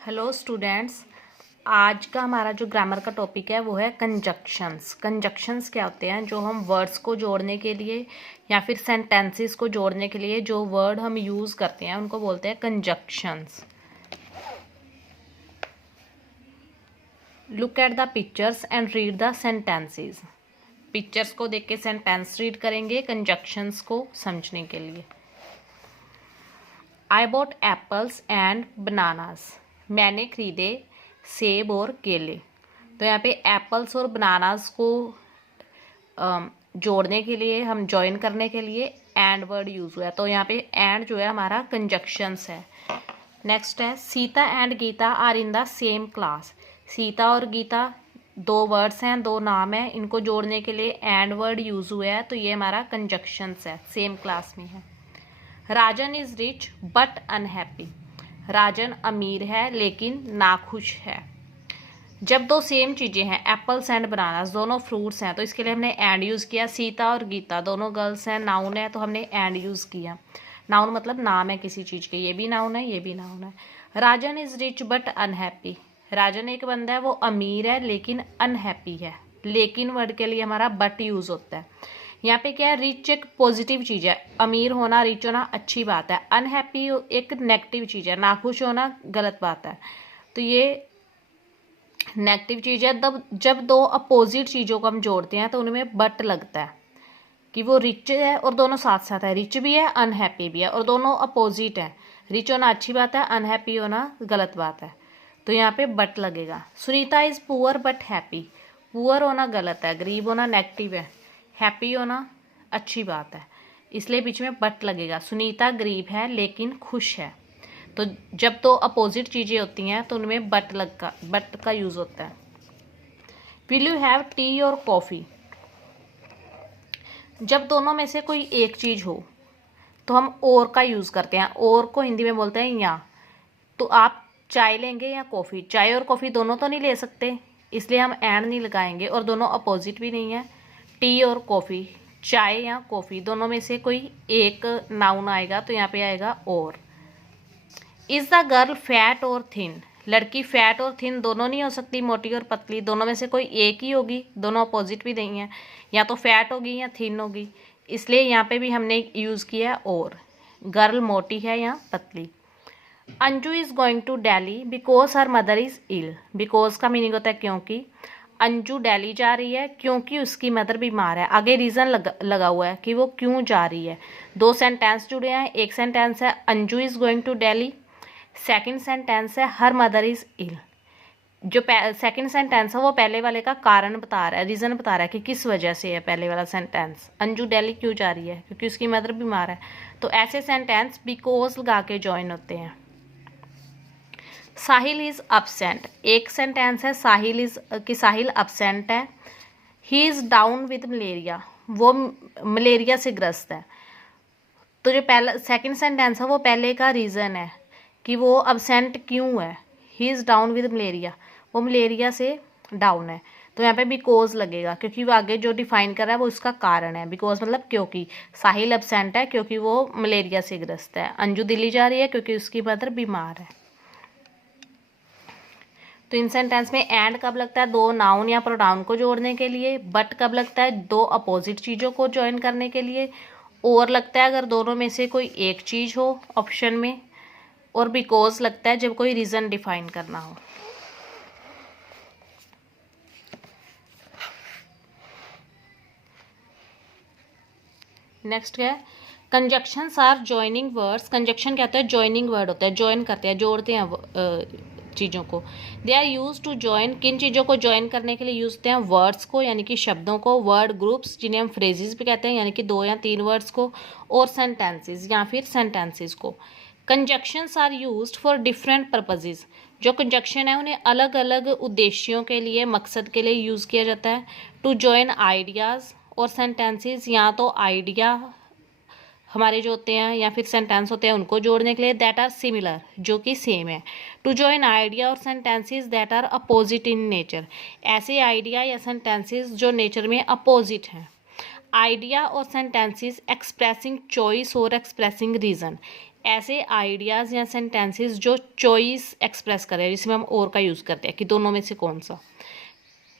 Hello students. आज का हमारा जो ग्रामर का टॉपिक है वो है कंजक्शंस। कंजक्शंस क्या होते हैं? जो हम वर्ड्स को जोड़ने के लिए या फिर सेंटेंसेस को जोड़ने के लिए जो वर्ड हम यूज़ करते हैं उनको बोलते हैं conjunctions. Look at the pictures and read the sentences. Pictures को देख के सेंटेंस रीड करेंगे कंजक्शंस को समझने के लिए। I bought apples and bananas. मैंने खरीदे सेब और केले। तो यहाँ पे एप्पल्स और बनानास को जोड़ने के लिए, हम जॉइन करने के लिए एंड वर्ड यूज़ हुआ है। तो यहाँ पे एंड जो है हमारा कंजक्शंस है। नेक्स्ट है Sita and Gita are in the same class. Sita और गीता दो वर्ड्स हैं, दो नाम हैं, इनको जोड़ने के लिए एंड वर्ड यूज़ हुआ है। तो ये हमारा कंजक्शंस है, सेम क्लास में है। राजन इज रिच बट अनहैप्पी। राजन अमीर है लेकिन नाखुश है। जब दो सेम चीज़ें हैं, एप्पल्स एंड बनानास, दोनों फ्रूट्स हैं, तो इसके लिए हमने एंड यूज़ किया। सीता और गीता दोनों गर्ल्स हैं, नाउन है, तो हमने एंड यूज़ किया। नाउन मतलब नाम है किसी चीज़ के, ये भी नाउन है, ये भी नाउन है। राजन इज रिच बट अनहैप्पी। राजन एक बंदा है, वो अमीर है लेकिन अनहैप्पी है। लेकिन वर्ड के लिए हमारा बट यूज़ होता है। यहाँ पे क्या है, रिच एक पॉजिटिव चीज़ है, अमीर होना, रिच होना अच्छी बात है। अनहैप्पी एक नेगेटिव चीज़ है, नाखुश होना गलत बात है। तो ये नेगेटिव चीज़ है। तब जब दो अपोजिट चीज़ों को हम जोड़ते हैं तो उनमें बट लगता है कि वो रिच है और दोनों साथ साथ है, रिच भी है अनहैप्पी भी है, और दोनों अपोजिट हैं। रिच होना अच्छी बात है, अनहैप्पी होना गलत बात है, तो यहाँ पे बट लगेगा। Sunita is poor but happy. Poor होना गलत है, गरीब होना नेगेटिव है, हैप्पी होना अच्छी बात है, इसलिए बीच में बट लगेगा। सुनीता गरीब है लेकिन खुश है। तो जब तो अपोजिट चीज़ें होती हैं तो उनमें बट का यूज़ होता है। विल यू हैव टी और कॉफ़ी। जब दोनों में से कोई एक चीज़ हो तो हम और का यूज़ करते हैं। और को हिंदी में बोलते हैं या। तो आप चाय लेंगे या कॉफ़ी? चाय और कॉफ़ी दोनों तो नहीं ले सकते, इसलिए हम एंड नहीं लगाएंगे, और दोनों अपोजिट भी नहीं है। टी और कॉफ़ी, चाय या कॉफ़ी, दोनों में से कोई एक नाउन आएगा, तो यहाँ पे आएगा और। इज़ द गर्ल फैट और थिन। लड़की फैट और थिन दोनों नहीं हो सकती, मोटी और पतली, दोनों में से कोई एक ही होगी, दोनों अपोजिट भी नहीं है, या तो फैट होगी या थिन होगी, इसलिए यहाँ पे भी हमने यूज़ किया और। गर्ल मोटी है या पतली। Anju is going to Delhi because her mother is ill. Because का मीनिंग होता है क्योंकि। अंजू दिल्ली जा रही है क्योंकि उसकी मदर बीमार है। आगे रीज़न लगा हुआ है कि वो क्यों जा रही है। दो सेंटेंस जुड़े हैं। एक सेंटेंस है Anju is going to Delhi, second sentence है हर मदर इज़ इल। जो सेकंड सेंटेंस है वो पहले वाले का कारण बता रहा है, रीज़न बता रहा है कि किस वजह से है। पहले वाला सेंटेंस अंजू दिल्ली क्यों जा रही है, क्योंकि उसकी मदर बीमार है। तो ऐसे सेंटेंस बिकॉज लगा के ज्वाइन होते हैं। साहिल इज़ अपसेंट। एक सेंटेंस है साहिल इज़ कि साहिल अपसेंट है। He is down with malaria, वो मलेरिया से ग्रस्त है। तो जो पहला सेकंड सेंटेंस है वो पहले का रीज़न है कि वो अपसेंट क्यों है। He is down with malaria, वो मलेरिया से डाउन है, तो यहाँ पे बिकॉज लगेगा, क्योंकि वो आगे जो डिफाइन कर रहा है वो उसका कारण है। बिकॉज मतलब क्योंकि। साहिल अपसेंट है क्योंकि वो मलेरिया से ग्रस्त है। अंजू दिल्ली जा रही है क्योंकि उसकी मदर बीमार है। तो इन सेंटेंस में एंड कब लगता है? दो नाउन या प्रोनाउन को जोड़ने के लिए। बट कब लगता है? दो अपोजिट चीज़ों को ज्वाइन करने के लिए। और लगता है अगर दोनों में से कोई एक चीज़ हो ऑप्शन में। और बिकॉज लगता है जब कोई रीज़न डिफाइन करना हो। नेक्स्ट क्या है? Conjunctions are joining words. Conjunction क्या होता है? जॉइनिंग वर्ड होता है, ज्वाइन करते हैं, जोड़ते हैं चीज़ों को। They are use to join. किन चीज़ों को ज्वाइन करने के लिए यूज होते हैं? वर्ड्स को, यानी कि शब्दों को। वर्ड ग्रुप्स, जिन्हें हम फ्रेजेस भी कहते हैं, यानी कि दो या तीन वर्ड्स को। और सेंटेंसेस या फिर सेंटेंसेस को। Conjunctions are used for different purposes. जो कंजक्शन है उन्हें अलग अलग उद्देश्यों के लिए, मकसद के लिए यूज़ किया जाता है। टू जॉइन आइडियाज़ और सेंटेंसेस, या तो आइडिया हमारे जो होते हैं या फिर सेंटेंस होते हैं उनको जोड़ने के लिए। दैट आर सिमिलर, जो कि सेम है। टू जॉइन आइडिया और sentences that are opposite in nature. ऐसे आइडिया या सेंटेंसेस जो नेचर में अपोजिट हैं। आइडिया और सेंटेंसेस एक्सप्रेसिंग चॉइस और एक्सप्रेसिंग रीज़न। ऐसे आइडियाज़ या सेंटेंसेस जो चॉइस एक्सप्रेस करें, जिसमें हम और का यूज़ करते हैं कि दोनों में से कौन सा,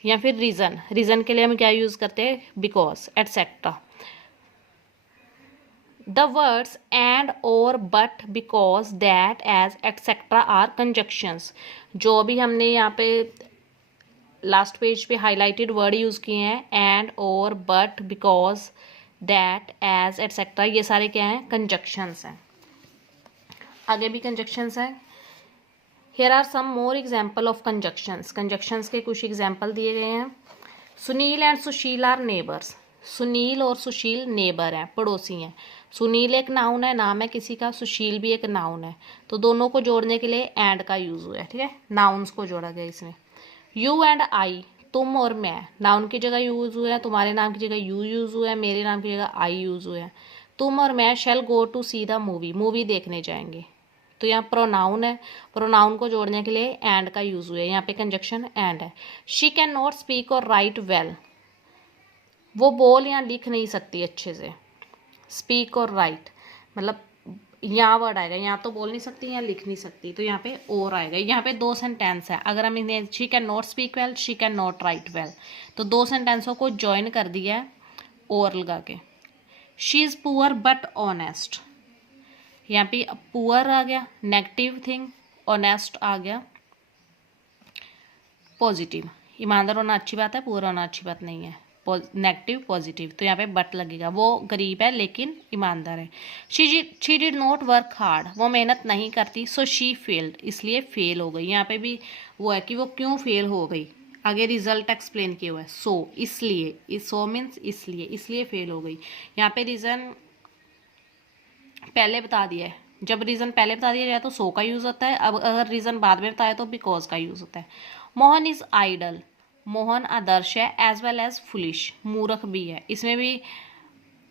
या फिर रीज़न के लिए हम क्या यूज़ करते हैं, because etcetera. The words and और but because that as etcetera are conjunctions. जो भी हमने यहाँ पे लास्ट पेज पे हाईलाइटेड वर्ड यूज़ किए हैं, एंड और but because that as etcetera, ये सारे क्या हैं, कंजक्शंस हैं। आगे भी कंजक्शंस हैं। Here are some more example of conjunctions. Conjunctions के कुछ एग्जाम्पल दिए गए हैं। Sunil and Sushil are neighbours. Sunil और सुशील नेबर हैं, पड़ोसी हैं। सुनील एक नाउन है, नाम है किसी का, सुशील भी एक नाउन है, तो दोनों को जोड़ने के लिए एंड का यूज़ हुआ है, ठीक है, नाउन्स को जोड़ा गया इसमें। यू एंड आई, तुम और मैं, नाउन की जगह यूज़ हुआ है, तुम्हारे नाम की जगह यू यूज़ हुआ है, मेरे नाम की जगह आई यूज़ हुआ है। तुम और मैं shall go to see the movie, movie देखने जाएंगे, तो यहाँ प्रोनाउन है, प्रोनाउन को जोड़ने के लिए एंड का यूज़ हुआ है, यहाँ पे कंजक्शन एंड है। शी कैन नॉट स्पीक और राइट वेल, वो बोल या लिख नहीं सकती अच्छे से। स्पीक और राइट मतलब यहाँ वर्ड आएगा, यहाँ तो बोल नहीं सकती या लिख नहीं सकती, तो यहाँ पे और आएगा। यहाँ पे दो सेंटेंस है, अगर हम इन्हें she can not speak well, she can not right well, तो दो सेंटेंसों को ज्वाइन कर दिया है और लगा के। She is poor but honest, यहाँ पे पुअर आ गया नेगेटिव थिंग, ऑनेस्ट आ गया पॉजिटिव। ईमानदार होना अच्छी बात है, पुअर होना अच्छी बात नहीं है, नेगेटिव पॉजिटिव, तो यहाँ पे बट लगेगा। वो गरीब है लेकिन ईमानदार है। She did not work hard, वो मेहनत नहीं करती, सो शी फेल्ड, इसलिए फेल हो गई। यहाँ पे भी वो है कि वो क्यों फेल हो गई, आगे रिजल्ट एक्सप्लेन किया हुआ है, सो इसलिए, सो मीन्स इसलिए फेल हो गई। यहाँ पे रीज़न पहले बता दिया है, जब रीज़न पहले बता दिया जाए तो सो का यूज़ होता है, अब अगर रीज़न बाद में बताया तो बिकॉज का यूज़ होता है। मोहन इज़ आइडल, मोहन आदर्श है, एज वेल एज फुलिश, मूर्ख भी है। इसमें भी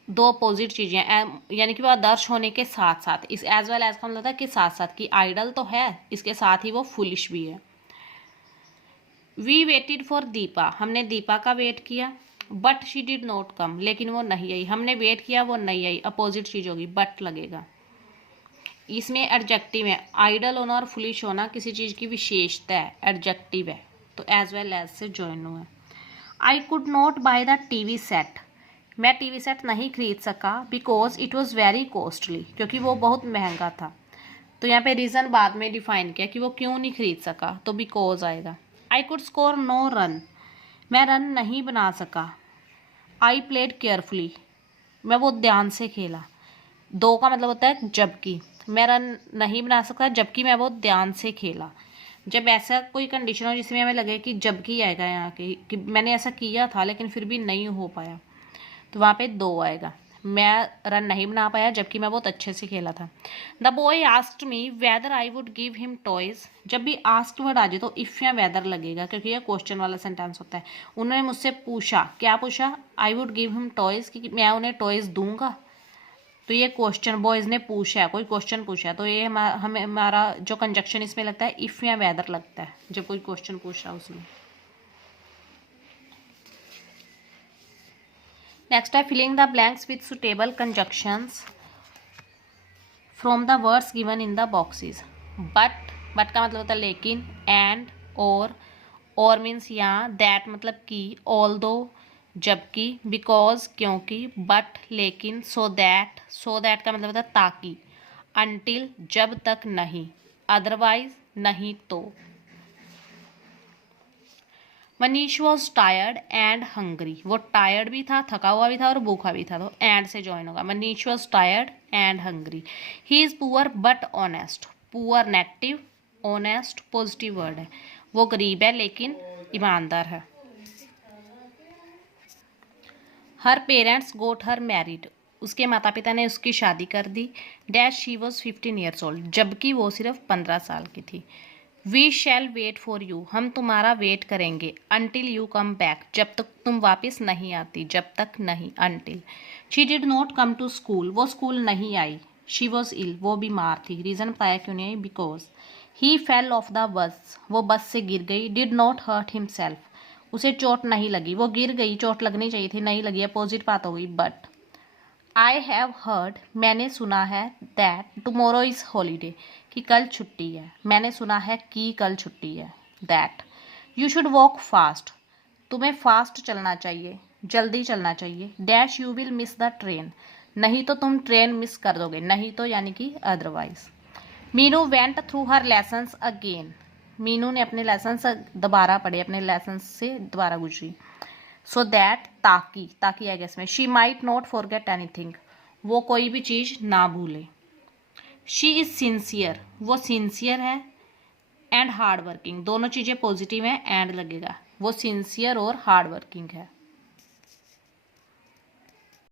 दो अपोजिट चीज़ें हैं, यानी कि वो आदर्श होने के साथ साथ, इस एज वेल एज का मतलब होता है कि साथ साथ, कि आइडल तो है, इसके साथ ही वो फुलिश भी है। वी वेटेड फॉर दीपा, हमने दीपा का वेट किया, बट शी डिड नॉट कम, लेकिन वो नहीं आई। हमने वेट किया, वो नहीं आई, अपोजिट चीज़ होगी, बट लगेगा। इसमें एडजेक्टिव है, आइडल होना और फुलिश होना किसी चीज़ की विशेषता है, एडजेक्टिव है, तो एज वेल एज से ज्वाइन हुआ है। I could not by the TV set, मैं टीवी सेट नहीं खरीद सका, because it was very costly, क्योंकि वो बहुत महंगा था। तो यहाँ पे रीज़न बाद में डिफाइन किया कि वो क्यों नहीं खरीद सका, तो बिकॉज आएगा। I could score no run, मैं रन नहीं बना सका। आई प्लेड केयरफुली, मैं बहुत ध्यान से खेला। दो का मतलब होता है जबकि, मैं रन नहीं बना सकता जबकि मैं बहुत ध्यान से खेला। जब ऐसा कोई कंडीशन हो जिसमें हमें लगे कि जबकि आएगा यहाँ के, कि मैंने ऐसा किया था लेकिन फिर भी नहीं हो पाया, तो वहाँ पे दो आएगा। मैं रन नहीं बना पाया जबकि मैं बहुत अच्छे से खेला था। The boy asked me whether I would give him toys, जब भी आस्क्ड वर्ड आ जाए तो इफ़ या वेदर लगेगा, क्योंकि यह क्वेश्चन वाला सेंटेंस होता है। उन्होंने मुझसे पूछा, क्या पूछा, I would give him toys, कि मैं उन्हें टॉयज़ दूंगा, तो ये क्वेश्चन बॉयज़ ने पूछा है, कोई क्वेश्चन पूछा है, तो ये हमें हमारा जो कंजक्शन इसमें लगता है इफ़ या वेदर लगता है, जब कोई क्वेश्चन पूछ रहा है उसमें। नेक्स्ट है filling the blanks with suitable conjunctions from the words given in the boxes. But का मतलब होता है लेकिन, एंड और मीन्स यहाँ, दैट मतलब कि, ऑल्दो जबकि, बिकॉज क्योंकि, बट लेकिन, सो दैट का मतलब होता है ताकि, अनटिल जब तक नहीं, अदरवाइज नहीं तो। Manish was tired and hungry, वो टायर्ड भी था, थका हुआ भी था और भूखा भी था, तो एंड से ज्वाइन होगा। Manish was tired and hungry. He is poor but honest, poor negative, honest positive word है। वो गरीब है लेकिन ईमानदार है। हर पेरेंट्स गोट हर मैरिड, उसके माता पिता ने उसकी शादी कर दी। Dash she was 15 years old, जबकि वो सिर्फ 15 साल की थी। We shall wait for you, हम तुम्हारा वेट करेंगे। अनटिल यू कम बैक, जब तक तुम वापस नहीं आती, जब तक नहीं, until. She did not come to school, वो स्कूल नहीं आई। शी वॉज इल, वो बीमार थी। रीज़न बताया क्यों नहीं आई, because. He fell off the bus, वो बस से गिर गई। डिड नॉट हर्ट हिमसेल्फ, उसे चोट नहीं लगी, वो गिर गई, चोट लगनी चाहिए थी, नहीं लगी, अपोजिट बात हो गई, बट। आई हैव हर्ड, मैंने सुना है, दैट टुमारो इज़ हॉलीडे, कि कल छुट्टी है। मैंने सुना है कि कल छुट्टी है। That you should walk fast, तुम्हें फास्ट चलना चाहिए, जल्दी चलना चाहिए। Dash you will miss the train, नहीं तो तुम ट्रेन मिस कर दोगे, नहीं तो यानी कि अदरवाइज। मीनू वेंट थ्रू हर लेसन्स अगेन, मीनू ने अपने लेसन्स दोबारा पढ़े, अपने लेसन्स से दोबारा गुजरी। सो दैट, ताकि आई गेस में, she might not forget anything, वो कोई भी चीज़ ना भूले। शी इज़ सिंसियर, वो सिंसियर है, एंड हार्ड वर्किंग, दोनों चीज़ें पॉजिटिव हैं, एंड लगेगा, वो सिंसियर और हार्ड वर्किंग है।